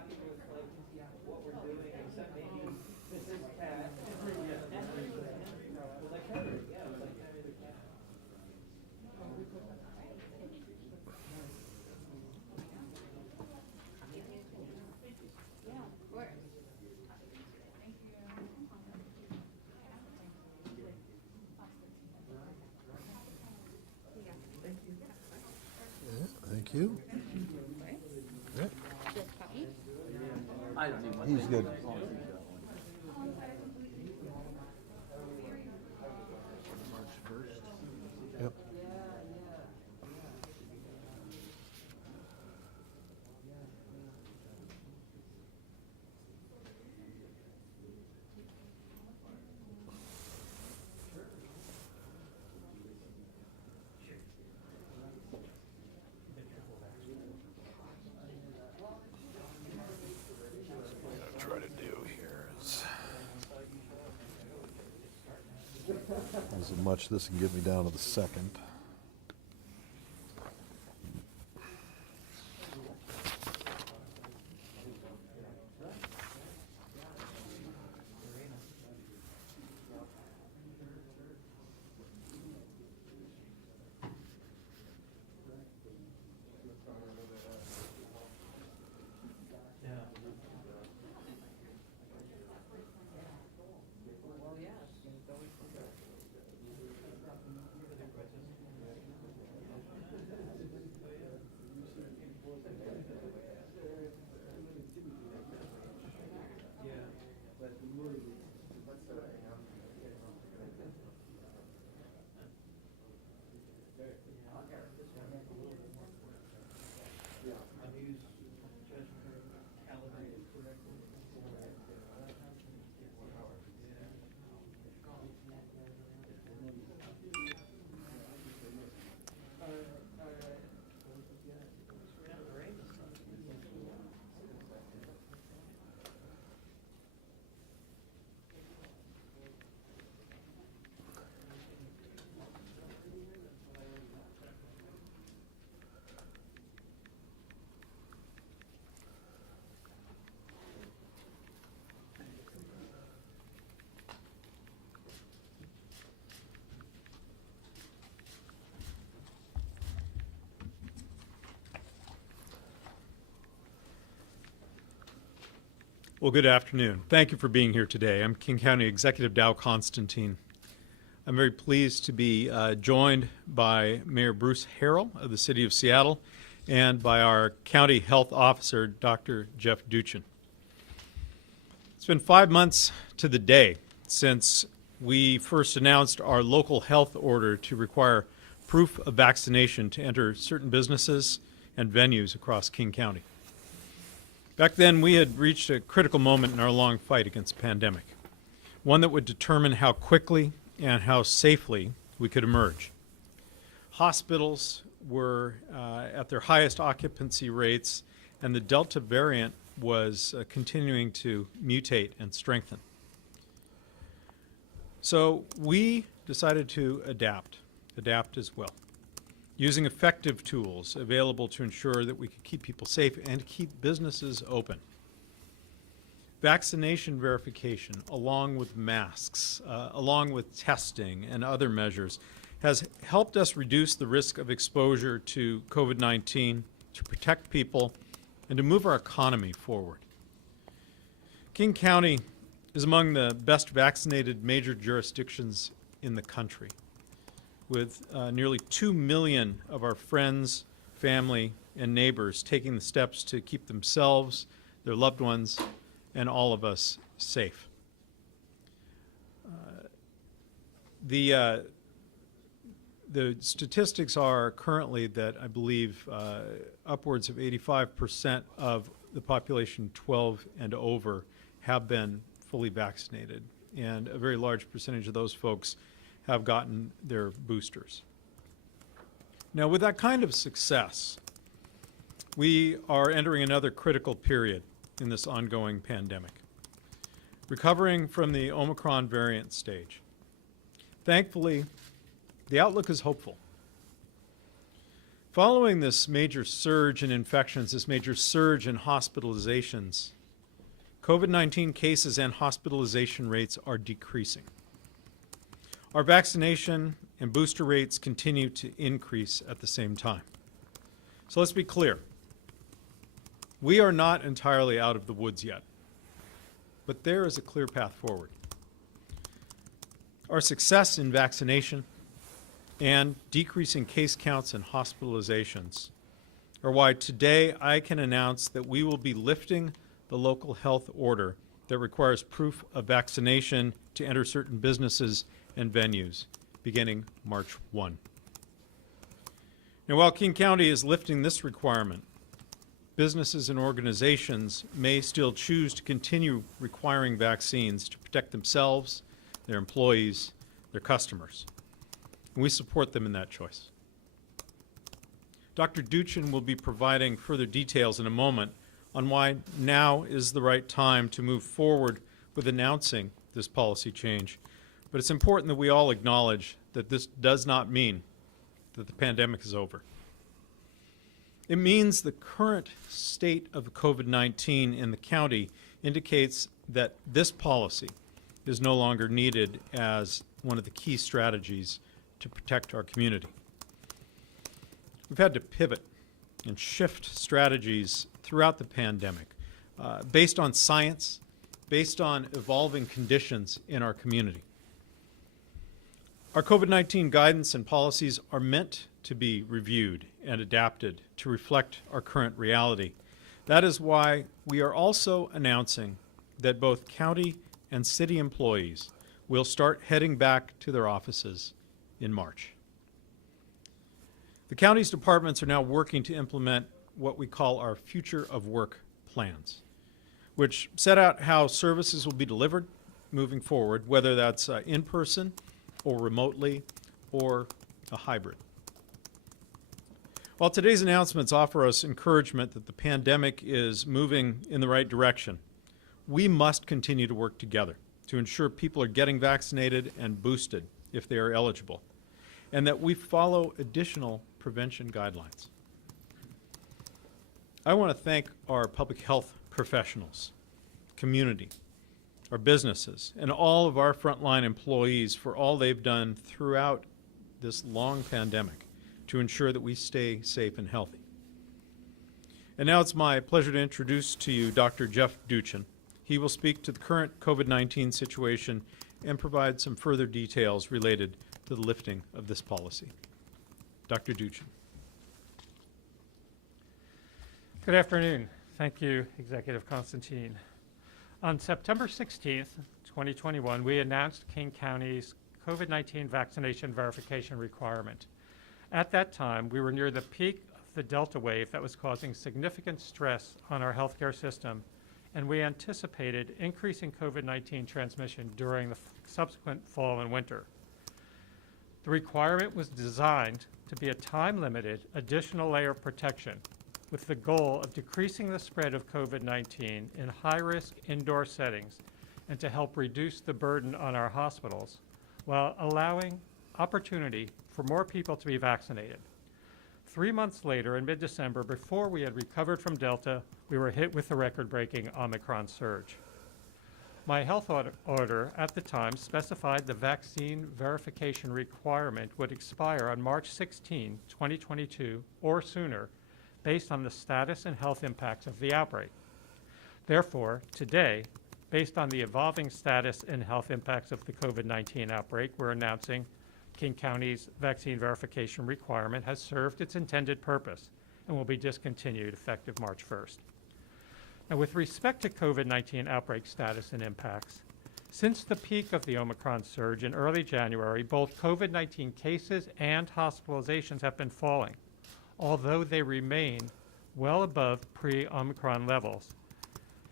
happy with like what we're doing, except maybe this is Cat. It was like Henry, yeah, it was like Henry the cat. Yeah, of course. Thank you. Thank you. Yeah, This puppy? I don't need one. he's good. March 1st. Yep. What I'm trying to do here is as much this can get me down to the second. Well, good afternoon. Thank you for being here today. I'm King County Executive Dow Constantine. I'm very pleased to be joined by Mayor Bruce Harrell of the City of Seattle and by our County Health Officer, Dr. Jeff Duchin. It's been 5 months to the day since we first announced our local health order to require proof of vaccination to enter certain businesses and venues across King County. Back then, we had reached a critical moment in our long fight against the pandemic, one that would determine how quickly and how safely we could emerge. Hospitals were at their highest occupancy rates, and the Delta variant was continuing to mutate and strengthen. So we decided to adapt as well, using effective tools available to ensure that we could keep people safe and keep businesses open. Vaccination verification, along with masks, along with testing and other measures, has helped us reduce the risk of exposure to COVID-19, to protect people, and to move our economy forward. King County is among the best vaccinated major jurisdictions in the country, with nearly 2 million of our friends, family, and neighbors taking the steps to keep themselves, their loved ones, and all of us safe. The statistics are currently that I believe upwards of 85% of the population 12 and over have been fully vaccinated, and a very large percentage of those folks have gotten their boosters. Now, with that kind of success, we are entering another critical period in this ongoing pandemic, recovering from the Omicron variant stage. Thankfully, the outlook is hopeful. Following this major surge in infections, this major surge in hospitalizations, COVID-19 cases and hospitalization rates are decreasing. Our vaccination and booster rates continue to increase at the same time. So let's be clear. We are not entirely out of the woods yet, but there is a clear path forward. Our success in vaccination and decreasing case counts and hospitalizations are why today I can announce that we will be lifting the local health order that requires proof of vaccination to enter certain businesses and venues beginning March 1. Now, while King County is lifting this requirement, businesses and organizations may still choose to continue requiring vaccines to protect themselves, their employees, their customers. And we support them in that choice. Dr. Duchin will be providing further details in a moment on why now is the right time to move forward with announcing this policy change. But it's important that we all acknowledge that this does not mean that the pandemic is over. It means the current state of COVID-19 in the county indicates that this policy is no longer needed as one of the key strategies to protect our community. We've had to pivot and shift strategies throughout the pandemic based on science, based on evolving conditions in our community. Our COVID-19 guidance and policies are meant to be reviewed and adapted to reflect our current reality. That is why we are also announcing that both county and city employees will start heading back to their offices in March. The county's departments are now working to implement what we call our future of work plans, which set out how services will be delivered moving forward, whether that's in person or remotely or a hybrid. While today's announcements offer us encouragement that the pandemic is moving in the right direction, we must continue to work together to ensure people are getting vaccinated and boosted if they are eligible, and that we follow additional prevention guidelines. I want to thank our public health professionals, community, our businesses, and all of our frontline employees for all they've done throughout this long pandemic to ensure that we stay safe and healthy. And now it's my pleasure to introduce to you Dr. Jeff Duchin. He will speak to the current COVID-19 situation and provide some further details related to the lifting of this policy. Dr. Duchin. Good afternoon. Thank you, Executive Constantine. On September 16th, 2021, we announced King County's COVID-19 vaccination verification requirement. At that time, we were near the peak of the Delta wave that was causing significant stress on our healthcare system, and we anticipated increasing COVID-19 transmission during the subsequent fall and winter. The requirement was designed to be a time-limited additional layer of protection with the goal of decreasing the spread of COVID-19 in high-risk indoor settings and to help reduce the burden on our hospitals while allowing opportunity for more people to be vaccinated. 3 months later, in mid-December, before we had recovered from Delta, we were hit with the record-breaking Omicron surge. My health order at the time specified the vaccine verification requirement would expire on March 16, 2022, or sooner, based on the status and health impacts of the outbreak. Therefore, today, based on the evolving status and health impacts of the COVID-19 outbreak, we're announcing King County's vaccine verification requirement has served its intended purpose and will be discontinued effective March 1st. Now, with respect to COVID-19 outbreak status and impacts, since the peak of the Omicron surge in early January, both COVID-19 cases and hospitalizations have been falling, although they remain well above pre-Omicron levels.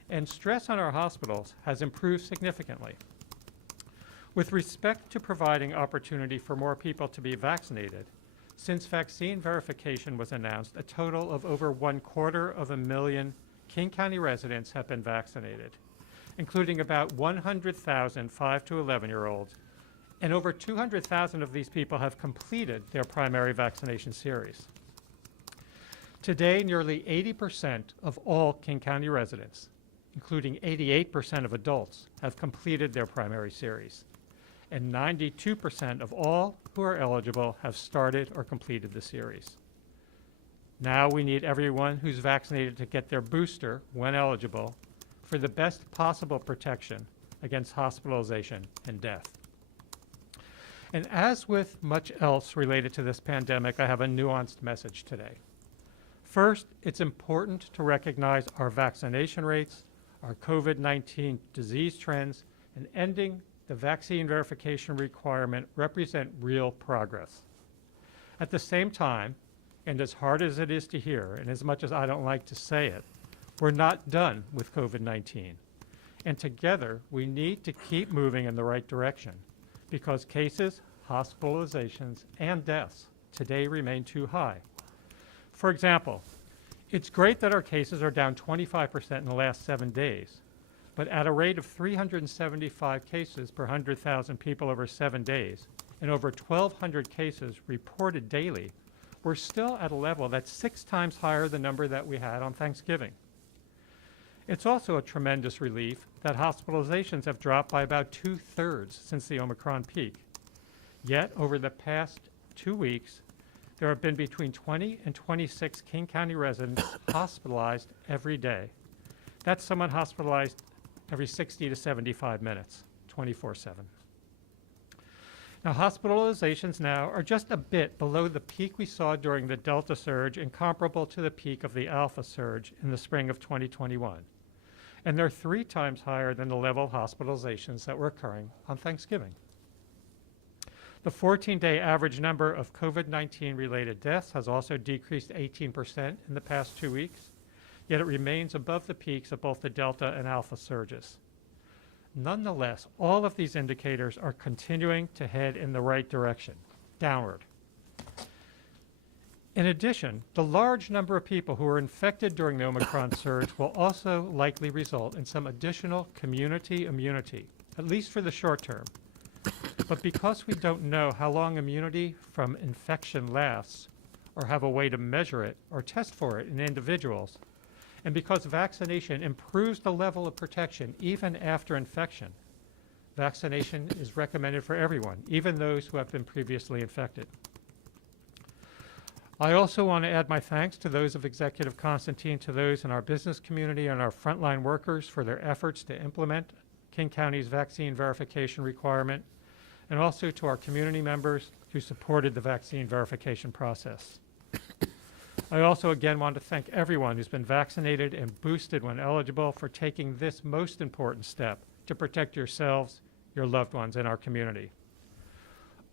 And stress on our hospitals has improved significantly. With respect to providing opportunity for more people to be vaccinated, since vaccine verification was announced, a total of over 250,000 King County residents have been vaccinated, including about 100,000 5 to 11-year-olds, and over 200,000 of these people have completed their primary vaccination series. Today, nearly 80% of all King County residents, including 88% of adults, have completed their primary series, and 92% of all who are eligible have started or completed the series. Now we need everyone who's vaccinated to get their booster when eligible for the best possible protection against hospitalization and death. And as with much else related to this pandemic, I have a nuanced message today. First, it's important to recognize our vaccination rates, our COVID-19 disease trends, and ending the vaccine verification requirement represent real progress. At the same time, and as hard as it is to hear, and as much as I don't like to say it, we're not done with COVID-19. And together, we need to keep moving in the right direction because cases, hospitalizations, and deaths today remain too high. For example, it's great that our cases are down 25% in the last 7 days, but at a rate of 375 cases per 100,000 people over 7 days, and over 1,200 cases reported daily, we're still at a level that's 6 times higher than the number that we had on Thanksgiving. It's also a tremendous relief that hospitalizations have dropped by about 2/3 since the Omicron peak. Yet, over the past 2 weeks, there have been between 20 and 26 King County residents hospitalized every day. That's someone hospitalized every 60 to 75 minutes, 24/7. Now, hospitalizations now are just a bit below the peak we saw during the Delta surge and comparable to the peak of the Alpha surge in the spring of 2021. And they're 3 times higher than the level of hospitalizations that were occurring on Thanksgiving. The 14-day average number of COVID-19 related deaths has also decreased 18% in the past 2 weeks, yet it remains above the peaks of both the Delta and Alpha surges. Nonetheless, all of these indicators are continuing to head in the right direction, downward. In addition, the large number of people who were infected during the Omicron surge will also likely result in some additional community immunity, at least for the short term. But because we don't know how long immunity from infection lasts, or have a way to measure it or test for it in individuals, and because vaccination improves the level of protection even after infection, vaccination is recommended for everyone, even those who have been previously infected. I also want to add my thanks to those of Executive Constantine, to those in our business community and our frontline workers for their efforts to implement King County's vaccine verification requirement, and also to our community members who supported the vaccine verification process. I also again want to thank everyone who's been vaccinated and boosted when eligible for taking this most important step to protect yourselves, your loved ones, and our community.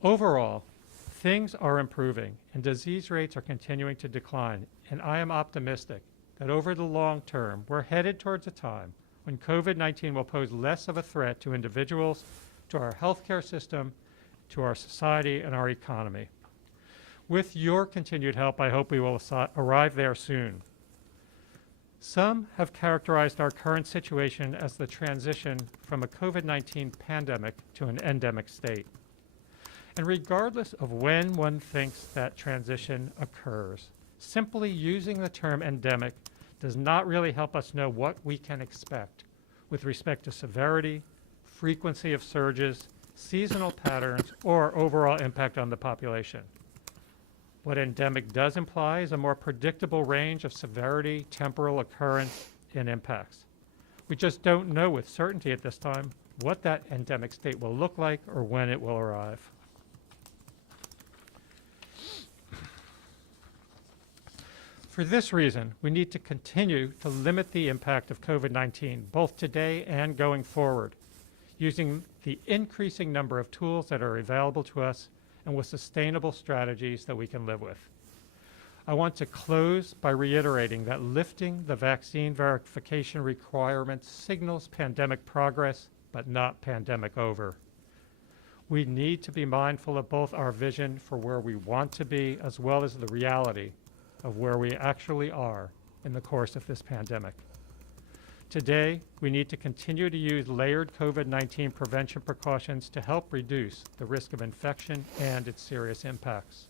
Overall, things are improving and disease rates are continuing to decline, and I am optimistic that over the long term, we're headed towards a time when COVID-19 will pose less of a threat to individuals, to our healthcare system, to our society, and our economy. With your continued help, I hope we will arrive there soon. Some have characterized our current situation as the transition from a COVID-19 pandemic to an endemic state. And regardless of when one thinks that transition occurs, simply using the term endemic does not really help us know what we can expect with respect to severity, frequency of surges, seasonal patterns, or overall impact on the population. What endemic does imply is a more predictable range of severity, temporal occurrence, and impacts. We just don't know with certainty at this time what that endemic state will look like or when it will arrive. For this reason, we need to continue to limit the impact of COVID-19, both today and going forward, using the increasing number of tools that are available to us and with sustainable strategies that we can live with. I want to close by reiterating that lifting the vaccine verification requirements signals pandemic progress, but not pandemic over. We need to be mindful of both our vision for where we want to be as well as the reality of where we actually are in the course of this pandemic. Today, we need to continue to use layered COVID-19 prevention precautions to help reduce the risk of infection and its serious impacts.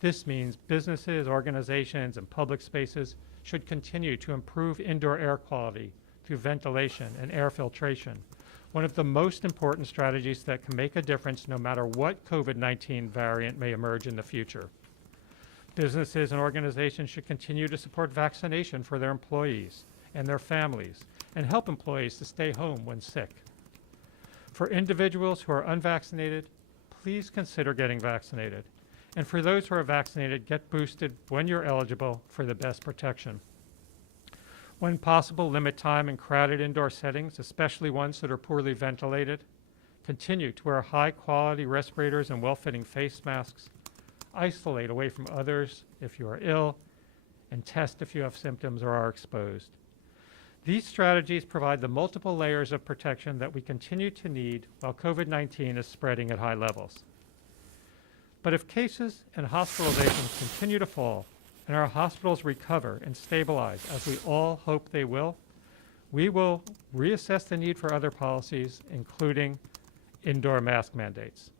This means businesses, organizations, and public spaces should continue to improve indoor air quality through ventilation and air filtration, one of the most important strategies that can make a difference no matter what COVID-19 variant may emerge in the future. Businesses and organizations should continue to support vaccination for their employees and their families and help employees to stay home when sick. For individuals who are unvaccinated, please consider getting vaccinated. And for those who are vaccinated, get boosted when you're eligible for the best protection. When possible, limit time in crowded indoor settings, especially ones that are poorly ventilated. Continue to wear high-quality respirators and well-fitting face masks. Isolate away from others if you are ill, and test if you have symptoms or are exposed. These strategies provide the multiple layers of protection that we continue to need while COVID-19 is spreading at high levels. But if cases and hospitalizations continue to fall and our hospitals recover and stabilize, as we all hope they will, we will reassess the need for other policies, including indoor mask mandates.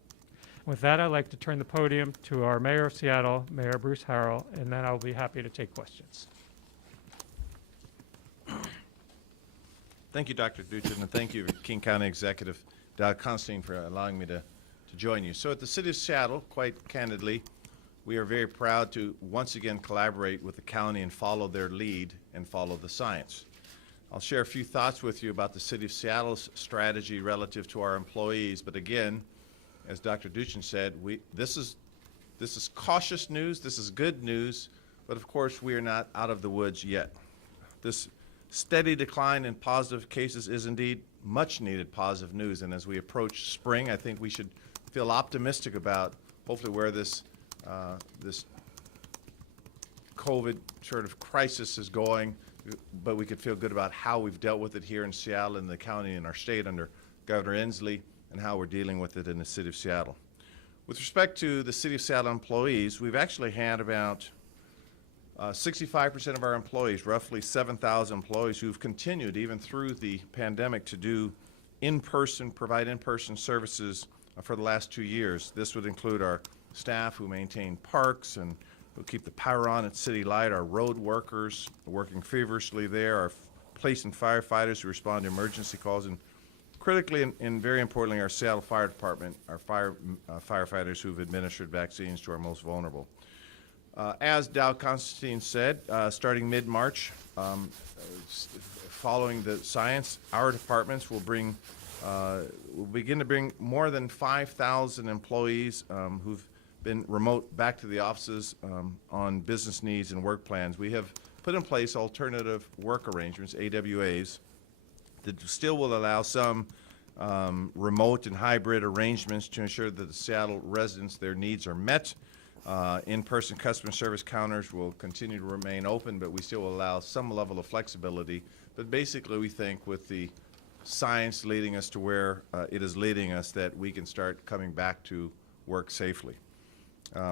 With that, I'd like to turn the podium to our Mayor of Seattle, Mayor Bruce Harrell, and then I'll be happy to take questions. Thank you, Dr. Duchin, and thank you, King County Executive Dow Constantine, for allowing me to join you. So at the City of Seattle, quite candidly, we are very proud to once again collaborate with the county and follow their lead and follow the science. I'll share a few thoughts with you about the City of Seattle's strategy relative to our employees, but again, as Dr. Duchin said, this is cautious news, this is good news, but of course we are not out of the woods yet. This steady decline in positive cases is indeed much needed positive news, and as we approach spring, I think we should feel optimistic about hopefully where this COVID sort of crisis is going, but we could feel good about how we've dealt with it here in Seattle, in the county, and our state under Governor Inslee, and how we're dealing with it in the City of Seattle. With respect to the City of Seattle employees, we've actually had about 65% of our employees, roughly 7,000 employees, who've continued even through the pandemic to do provide in-person services for the last 2 years. This would include our staff who maintain parks and who keep the power on at City Light, our road workers working feverishly there, our police and firefighters who respond to emergency calls, and critically and very importantly, our Seattle Fire Department, our firefighters who've administered vaccines to our most vulnerable. As Dow Constantine said, starting mid-March, following the science, our departments will begin to bring more than 5,000 employees who've been remote back to the offices on business needs and work plans. We have put in place alternative work arrangements, AWAs, that still will allow some remote and hybrid arrangements to ensure that the Seattle residents, their needs are met. In-person customer service counters will continue to remain open, but we still will allow some level of flexibility. But basically, we think with the science leading us to where it is leading us, that we can start coming back to work safely.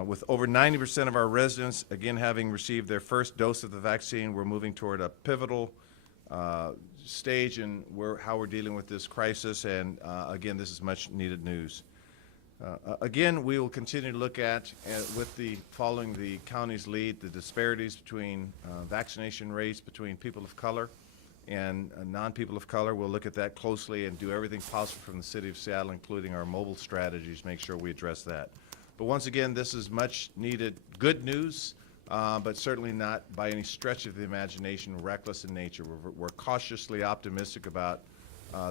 With over 90% of our residents, again, having received their first dose of the vaccine, we're moving toward a pivotal stage in how we're dealing with this crisis, and again, this is much needed news. Again, we will continue to look at, following the county's lead, the disparities between vaccination rates between people of color and non-people of color. We'll look at that closely and do everything possible from the City of Seattle, including our mobile strategies, make sure we address that. But once again, this is much needed good news, but certainly not by any stretch of the imagination reckless in nature. We're cautiously optimistic about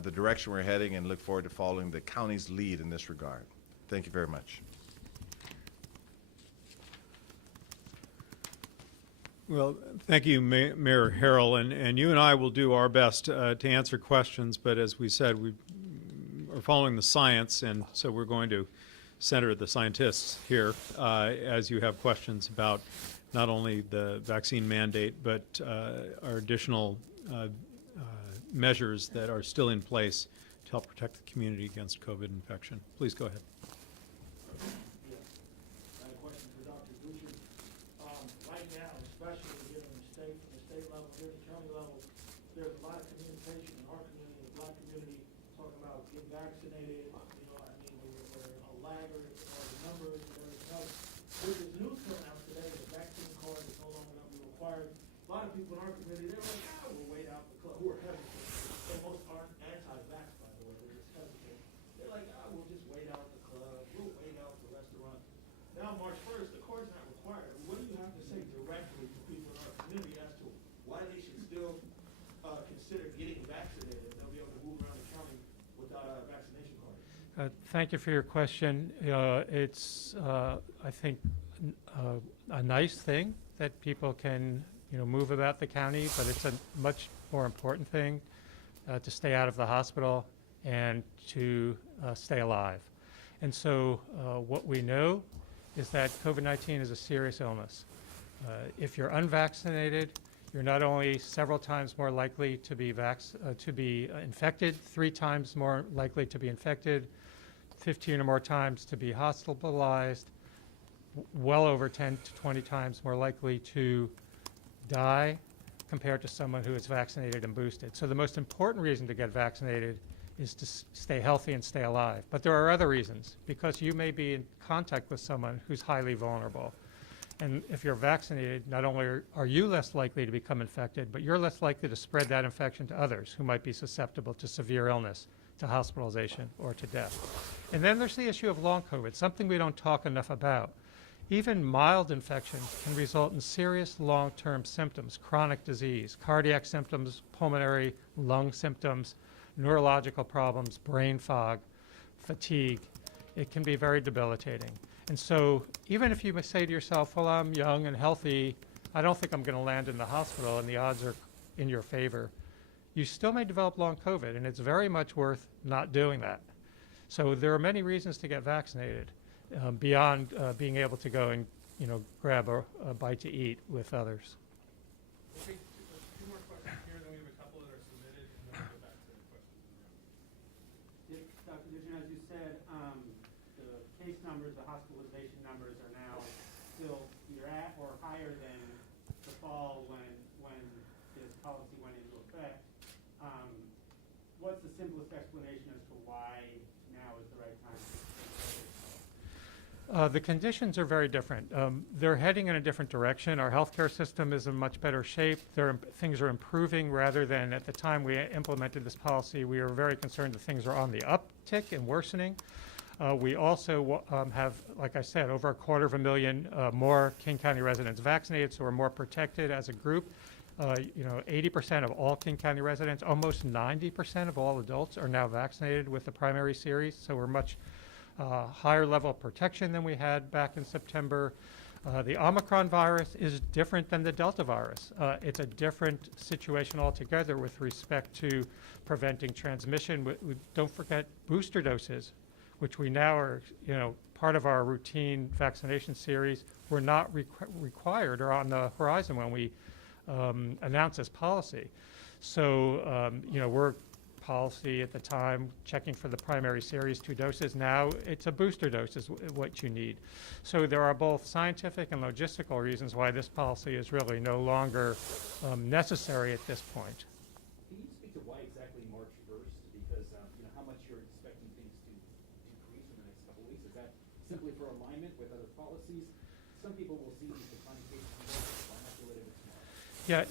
the direction we're heading and look forward to following the county's lead in this regard. Thank you very much. Well, thank you, Mayor Harrell, and you and I will do our best to answer questions, but as we said, we are following the science, and so we're going to center the scientists here as you have questions about not only the vaccine mandate, but our additional measures that are still in place to help protect the community against COVID infection. Please go ahead. I have a question for Dr. Duchin. Right now, especially given the state level, here at the county level, there's a lot of communication in our community, the Black community, talking about getting vaccinated. You know, I mean, we're a laggard or the numbers and everything else. There's this news coming lot of people in our community, they're like, we'll wait out the club, who are hesitant. And most aren't anti-vax, by the way, they're just hesitant. They're like, we'll just wait out the club, we'll wait out the restaurant. Now, March 1st, the card's not required. What do you have to say directly to people in our community as to why they should still consider getting vaccinated? They'll be able to move around the county without a vaccination card. Thank you for your question. It's, I think, a nice thing that people can, move about the county, but it's a much more important thing to stay out of the hospital and to stay alive. And so what we know is that COVID-19 is a serious illness. If you're unvaccinated, you're not only several times more likely to be infected, 3 times more likely to be infected, 15 or more times to be hospitalized, well over 10 to 20 times more likely to die compared to someone who is vaccinated and boosted. So the most important reason to get vaccinated is to stay healthy and stay alive. But there are other reasons, because you may be in contact with someone who's highly vulnerable. And if you're vaccinated, not only are you less likely to become infected, but you're less likely to spread that infection to others who might be susceptible to severe illness, to hospitalization, or to death. And then there's the issue of long COVID, something we don't talk enough about. Even mild infections can result in serious long-term symptoms, chronic disease, cardiac symptoms, pulmonary lung symptoms, neurological problems, brain fog, fatigue. It can be very debilitating. And so even if you say to yourself, well, I'm young and healthy, I don't think I'm going to land in the hospital, and the odds are in your favor, you still may develop long COVID, and it's very much worth not doing that. So there are many reasons to get vaccinated beyond being able to go and grab a bite to eat with others. We'll take two more questions here, then we have a couple that are submitted, and then we'll go back to the questions in the room. Dr. Dichin, as you said, the case numbers, the hospitalization numbers are now still either at or higher than the fall when this policy went into effect. What's the simplest explanation as to why now is the right time to take COVID? The conditions are very different. They're heading in a different direction. Our healthcare system is in much better shape. Things are improving rather than at the time we implemented this policy. We were very concerned that things are on the uptick and worsening. We also have, like I said, over 250,000 more King County residents vaccinated, so we're more protected as a group. 80% of all King County residents, almost 90% of all adults are now vaccinated with the primary series, so we're much higher level of protection than we had back in September. The Omicron virus is different than the Delta virus. It's a different situation altogether with respect to preventing transmission. Don't forget booster doses, which we now are, part of our routine vaccination series, were not required or on the horizon when we announced this policy. So, we're policy at the time checking for the primary series 2 doses. Now it's a booster dose is what you need. So there are both scientific and logistical reasons why this policy is really no longer necessary at this point. Can you speak to why exactly March 1st? Because how much you're expecting things to decrease in the next couple of weeks? Is that simply for alignment with other policies? Some people will see these declining cases. Why not do it if it's March? Yeah,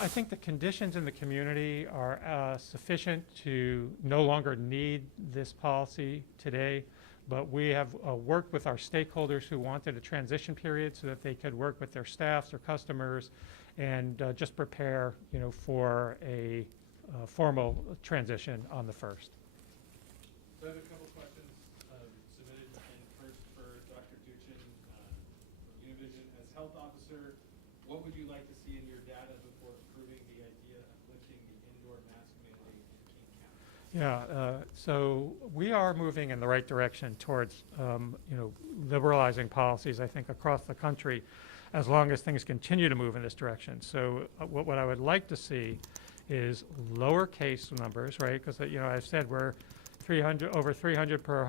I think the conditions in the community are sufficient to no longer need this policy today, but we have worked with our stakeholders who wanted a transition period so that they could work with their staffs or customers and just prepare, for a formal transition on the 1st. So I have a couple questions submitted, and first for Dr. Duchin, Univision, as health officer, what would you like to see in your data before approving the idea of lifting the indoor mask mandate in King County? Yeah, so we are moving in the right direction towards, liberalizing policies, I think, across the country, as long as things continue to move in this direction. So what I would like to see is lower case numbers, right? Because, I've said we're over 300 per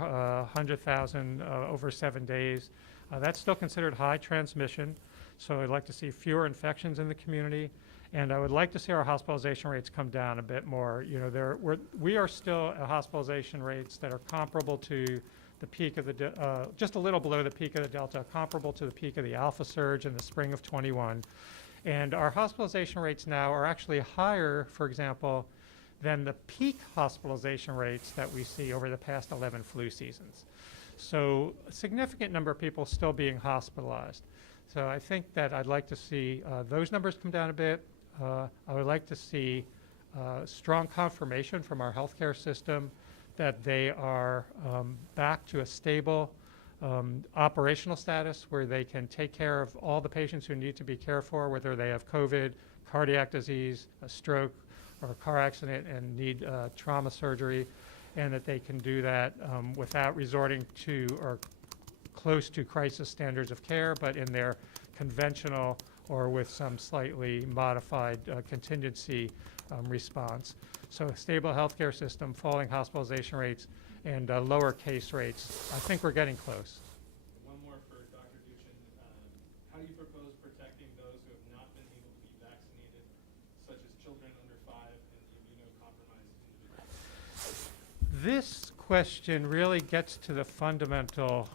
100,000 over 7 days. That's still considered high transmission. So I'd like to see fewer infections in the community, and I would like to see our hospitalization rates come down a bit more. We are still at hospitalization rates that are comparable to the peak of just a little below the peak of the Delta, comparable to the peak of the Alpha surge in the spring of 21. And our hospitalization rates now are actually higher, for example, than the peak hospitalization rates that we see over the past 11 flu seasons. So a significant number of people still being hospitalized. So I think that I'd like to see those numbers come down a bit. I would like to see strong confirmation from our healthcare system that they are back to a stable operational status where they can take care of all the patients who need to be cared for, whether they have COVID, cardiac disease, a stroke, or a car accident and need trauma surgery, and that they can do that without resorting to or close to crisis standards of care, but in their conventional or with some slightly modified contingency response. So a stable healthcare system, falling hospitalization rates, and lower case rates. I think we're getting close. One more for Dr. Duchin. How do you propose protecting those who have not been able to be vaccinated, such as children under 5 and the immunocompromised individuals? This question really gets to the fundamental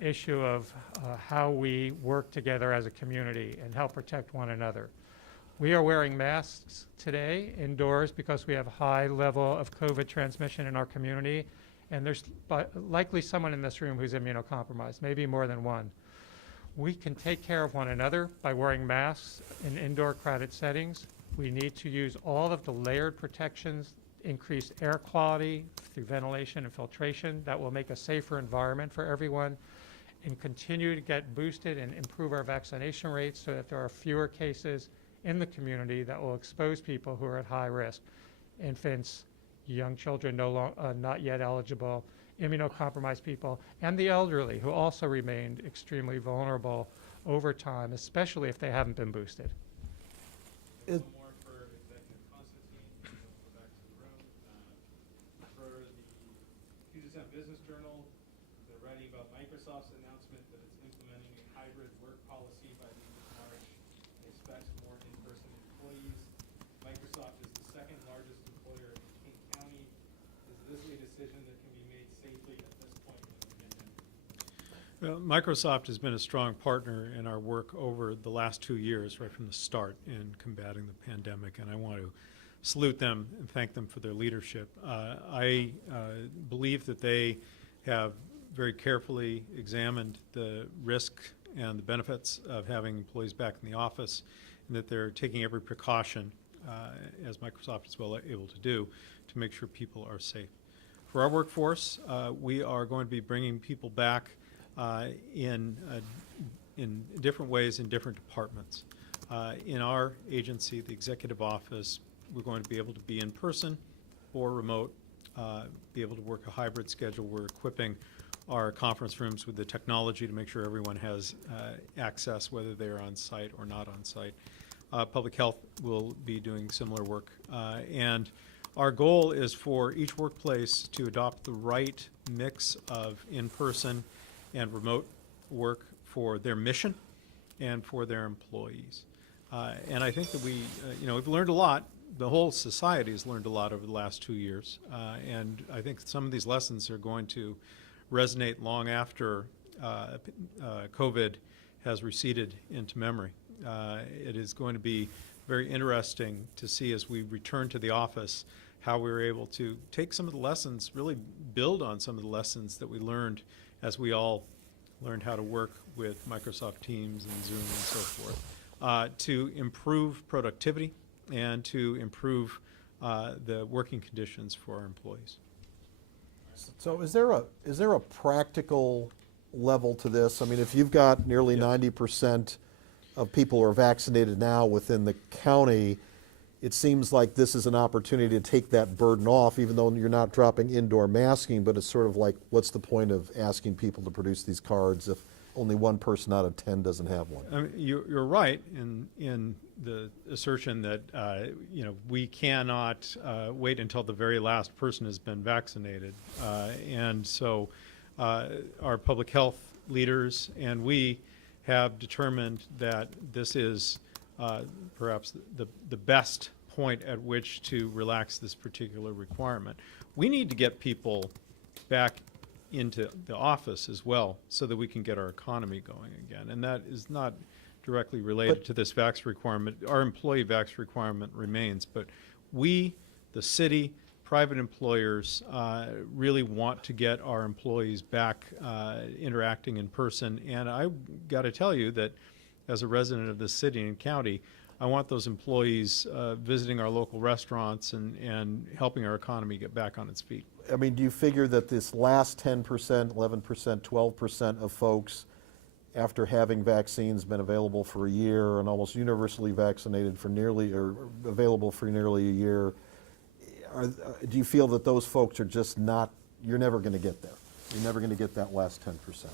issue of how we work together as a community and help protect one another. We are wearing masks today indoors because we have a high level of COVID transmission in our community, and there's likely someone in this room who's immunocompromised, maybe more than one. We can take care of one another by wearing masks in indoor crowded settings. We need to use all of the layered protections, increase air quality through ventilation and filtration that will make a safer environment for everyone, and continue to get boosted and improve our vaccination rates so that there are fewer cases in the community that will expose people who are at high risk. Infants, young children not yet eligible, immunocompromised people, and the elderly who also remained extremely vulnerable over time, especially if they haven't been boosted. One more for Executive Constantine, and then we'll go back to the room. For the Puget Sound Business Journal, they're writing about Microsoft's announcement that it's implementing a hybrid work policy by the end of March. It expects more in-person employees. Microsoft is the second largest employer in King County. Is this a decision that can be made safely at this point in the pandemic? Well, Microsoft has been a strong partner in our work over the last 2 years, right from the start, in combating the pandemic, and I want to salute them and thank them for their leadership. I believe that they have very carefully examined the risk and the benefits of having employees back in the office, and that they're taking every precaution, as Microsoft is well able to do, to make sure people are safe. For our workforce, we are going to be bringing people back in different ways in different departments. In our agency, the executive office, we're going to be able to be in person or remote, be able to work a hybrid schedule. We're equipping our conference rooms with the technology to make sure everyone has access, whether they're on site or not on site. Public health will be doing similar work. And our goal is for each workplace to adopt the right mix of in-person and remote work for their mission and for their employees. And I think that we've learned a lot. The whole society has learned a lot over the last 2 years. And I think some of these lessons are going to resonate long after COVID has receded into memory. It is going to be very interesting to see as we return to the office how we were able to take some of the lessons, really build on some of the lessons that we learned as we all learned how to work with Microsoft Teams and Zoom and so forth, to improve productivity and to improve the working conditions for our employees. So is there a practical level to this? I mean, if you've got nearly 90% of people who are vaccinated now within the county, it seems like this is an opportunity to take that burden off, even though you're not dropping indoor masking, but it's sort of like, what's the point of asking people to produce these cards if only one person out of 10 doesn't have one? I mean, you're right in the assertion that we cannot wait until the very last person has been vaccinated, and so our public health leaders and we have determined that this is perhaps the best point at which to relax this particular requirement. We need to get people back into the office as well so that we can get our economy going again. And that is not directly related But- to this vax requirement. Our employee vax requirement remains, but we, the city, private employers, really want to get our employees back interacting in person. And I got to tell you that as a resident of this city and county, I want those employees visiting our local restaurants and helping our economy get back on its feet. I mean, do you figure that this last 10%, 11%, 12% of folks, after having vaccines been available for a year and almost universally vaccinated for nearly, or available for nearly a year, do you feel that those folks are just not, you're never going to get there? You're never going to get that last 10%?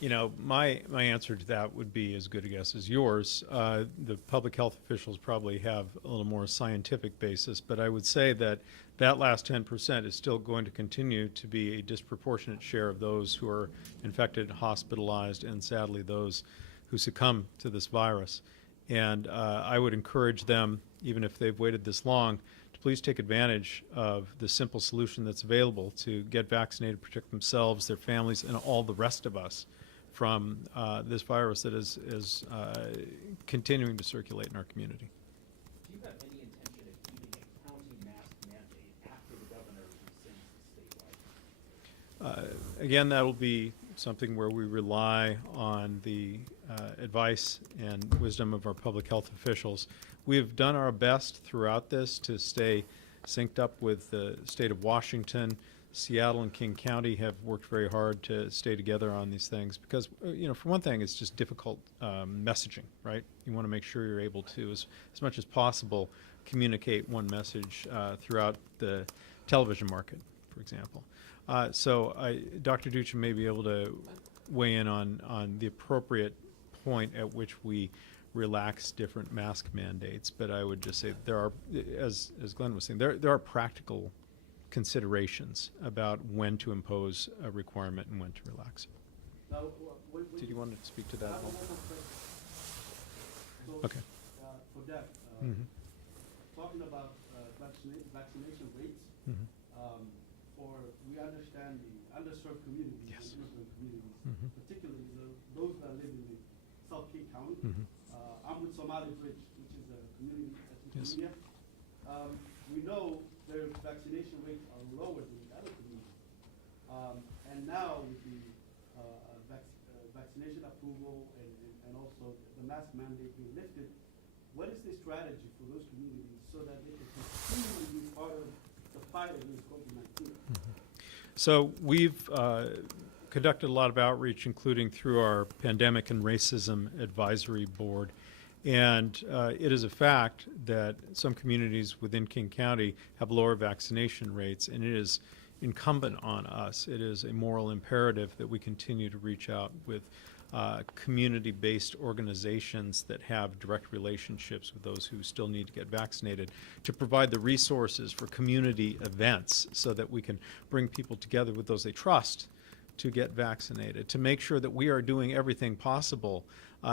You know, my answer to that would be as good a guess as yours. The public health officials probably have a little more scientific basis, but I would say that that last 10% is still going to continue to be a disproportionate share of those who are infected, hospitalized, and sadly those who succumb to this virus. And I would encourage them, even if they've waited this long, to please take advantage of the simple solution that's available to get vaccinated, protect themselves, their families, and all the rest of us from this virus that is continuing to circulate in our community. Do you have any intention of keeping a county mask mandate after the governor rescinds statewide? Again, that'll be something where we rely on the advice and wisdom of our public health officials. We've done our best throughout this to stay synced up with the state of Washington. Seattle and King County have worked very hard to stay together on these things because, you know, for one thing, it's just difficult messaging, right? You want to make sure you're able to, as much as possible, communicate one message throughout the television market, for example. So Dr. Duchin may be able to weigh in on the appropriate point at which we relax different mask mandates, but I would just say there are, as Glenn was saying, there are practical considerations about when to impose a requirement and when to relax it. Now, Did you want to speak to I that? have one more question. So, Okay. For that, Mhm. talking about vaccination rates, Mhm. we understand the underserved communities Yes. and urban communities, Mhm. particularly those that live in the South King County. Mhm. I'm with Somali Bridge, which is a community that's Yes. in India. We know their vaccination rates are lower than the other communities. And now with the vaccination approval and also the mask mandate being lifted, what is the strategy for those communities so that they can continue to be part of the fight against COVID-19? So we've conducted a lot of outreach, including through our Pandemic and Racism Advisory Board. And it is a fact that some communities within King County have lower vaccination rates, and it is incumbent on us. It is a moral imperative that we continue to reach out with community-based organizations that have direct relationships with those who still need to get vaccinated, to provide the resources for community events so that we can bring people together with those they trust to get vaccinated, to make sure that we are doing everything possible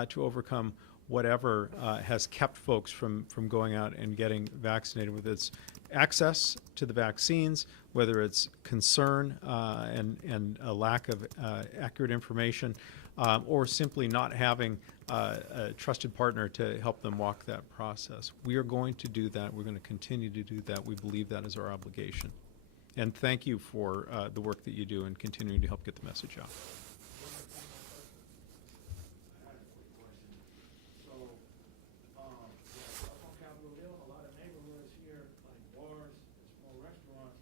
to overcome whatever has kept folks from going out and getting vaccinated, whether it's access to the vaccines, whether it's concern and a lack of accurate information, or simply not having a trusted partner to help them walk that process. We are going to do that. We're going to continue to do that. We believe that is our obligation. And thank you for the work that you do in continuing to help get the message out. Up on Capitol Hill, a lot of neighborhoods here, like bars and small restaurants,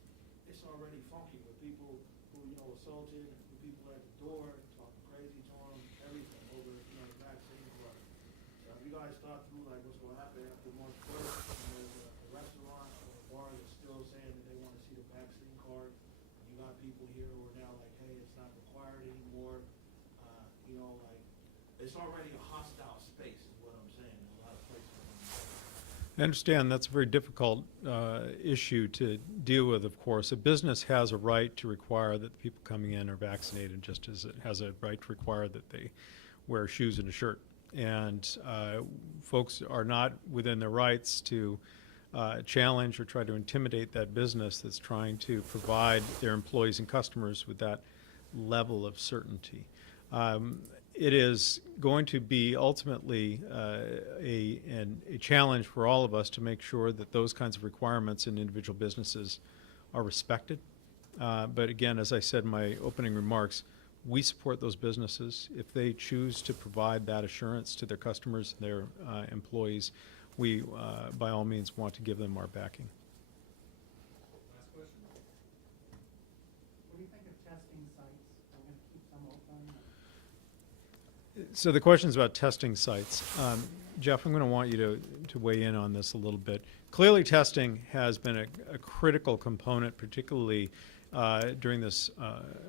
it's already funky with people who, assaulted, with people at the door, talking crazy to them, everything over, the vaccine part. So have you guys thought through, like, what's gonna happen after March 1st, and there's a restaurant or a bar that's still saying that they wanna see the vaccine card? You got people here who are now like, hey, it's not required anymore, it's already a hostile space, is what I'm saying, in a lot of places. I understand that's a very difficult issue to deal with, of course. A business has a right to require that the people coming in are vaccinated, just as it has a right to require that they wear shoes and a shirt. And folks are not within their rights to challenge or try to intimidate that business that's trying to provide their employees and customers with that level of certainty. it is going to be ultimately a challenge for all of us to make sure that those kinds of requirements in individual businesses are respected. But again, as I said in my opening remarks, we support those businesses. If they choose to provide that assurance to their customers, their employees, we, by all means, want to give them our backing. Last question. What do you think of testing sites? Are we going to keep some open? So the question's about testing sites. Jeff, I'm going to want you to weigh in on this a little bit. Clearly, testing has been a critical component, particularly during this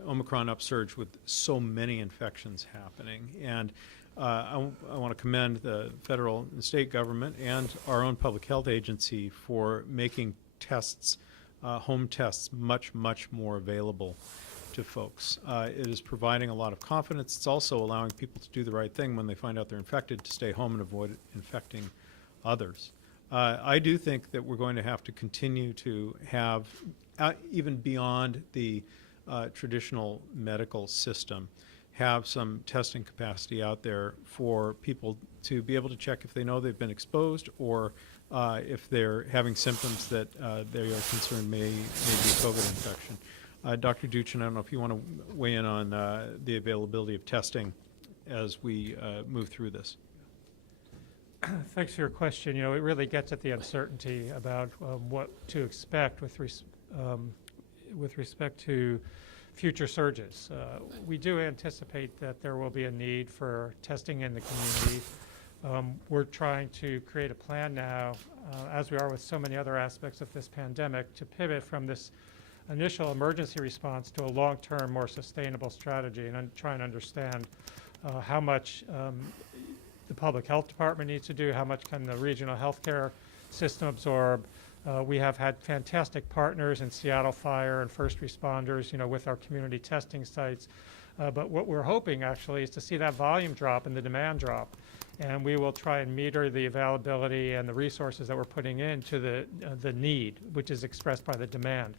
Omicron upsurge with so many infections happening. And I want to commend the federal and state government and our own public health agency for making tests, home tests, much, much more available to folks. It is providing a lot of confidence. It's also allowing people to do the right thing when they find out they're infected, to stay home and avoid infecting others. I do think that we're going to have to continue to have, even beyond the traditional medical system, have some testing capacity out there for people to be able to check if they know they've been exposed, or if they're having symptoms that they are concerned may be COVID infection. Dr. Duchin, I don't know if you want to weigh in on the availability of testing as we move through this. Thanks for your question. You know, it really gets at the uncertainty about what to expect with respect to future surges. We do anticipate that there will be a need for testing in the community. We're trying to create a plan now, as we are with so many other aspects of this pandemic, to pivot from this initial emergency response to a long-term, more sustainable strategy, and try and understand how much the public health department needs to do, how much can the regional healthcare system absorb. We have had fantastic partners in Seattle Fire and first responders, you know, with our community testing sites. But what we're hoping actually is to see that volume drop and the demand drop. And we will try and meter the availability and the resources that we're putting into the need, which is expressed by the demand.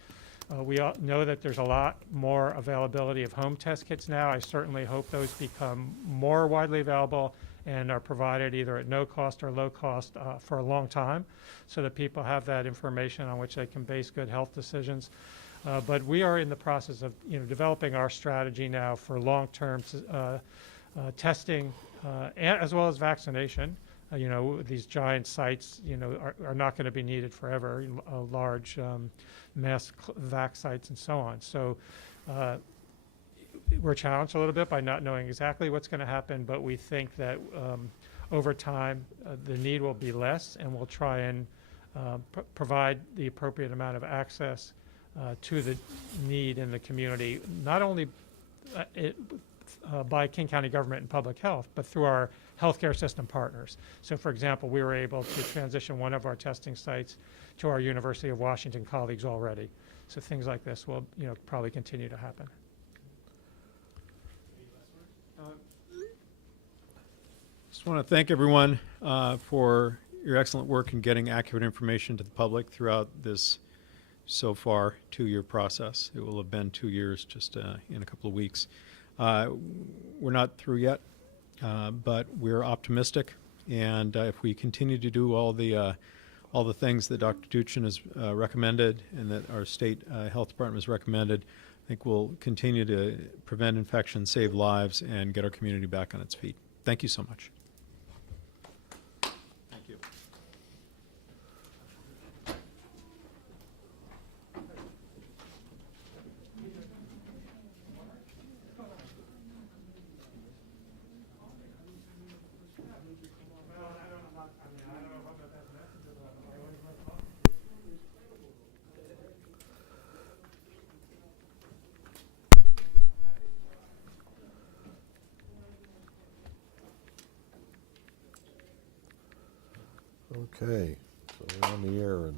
We all know that there's a lot more availability of home test kits now. I certainly hope those become more widely available and are provided either at no cost or low cost for a long time, so that people have that information on which they can base good health decisions. But we are in the process of, you know, developing our strategy now for long-term testing as well as vaccination. You know, these giant sites, you know, are not going to be needed forever, large mass vac sites and so on. So we're challenged a little bit by not knowing exactly what's going to happen, but we think that over time the need will be less, and we'll try and provide the appropriate amount of access to the need in the community, not only by King County government and public health, but through our healthcare system partners. So, for example, we were able to transition one of our testing sites to our University of Washington colleagues already. So things like this will, you know, probably continue to happen. Just want to thank everyone for your excellent work in getting accurate information to the public throughout this so far 2-year process. It will have been 2 years just in a couple of weeks. We're not through yet, but we're optimistic, and if we continue to do all the things that Dr. Duchin has recommended and that our state health department has recommended, I think we'll continue to prevent infection, save lives, and get our community back on its feet. Thank you so much. Thank you. Okay, so we're on the air in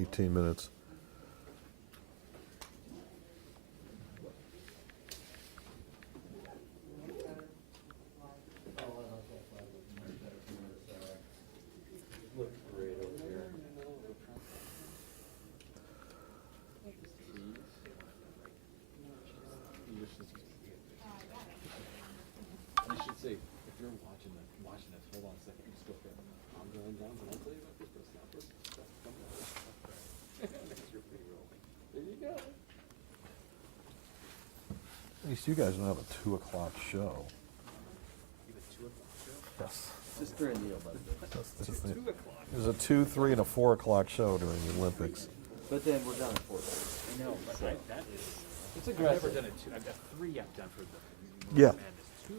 18 minutes. least you guys don't have a 2 o'clock show. Yes. Just during the Olympics. That's just it. There's a 2, 3, and a 4 o'clock show during the Olympics. But then we're done at 4:30. I know, but that is, It's I've never aggressive. done it two, I've got 3 I've done for the. Yeah. Man, this 2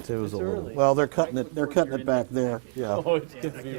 is. 2 is It's a little, early. well, they're cutting it back there, yeah. Oh, it's I gonna be can't really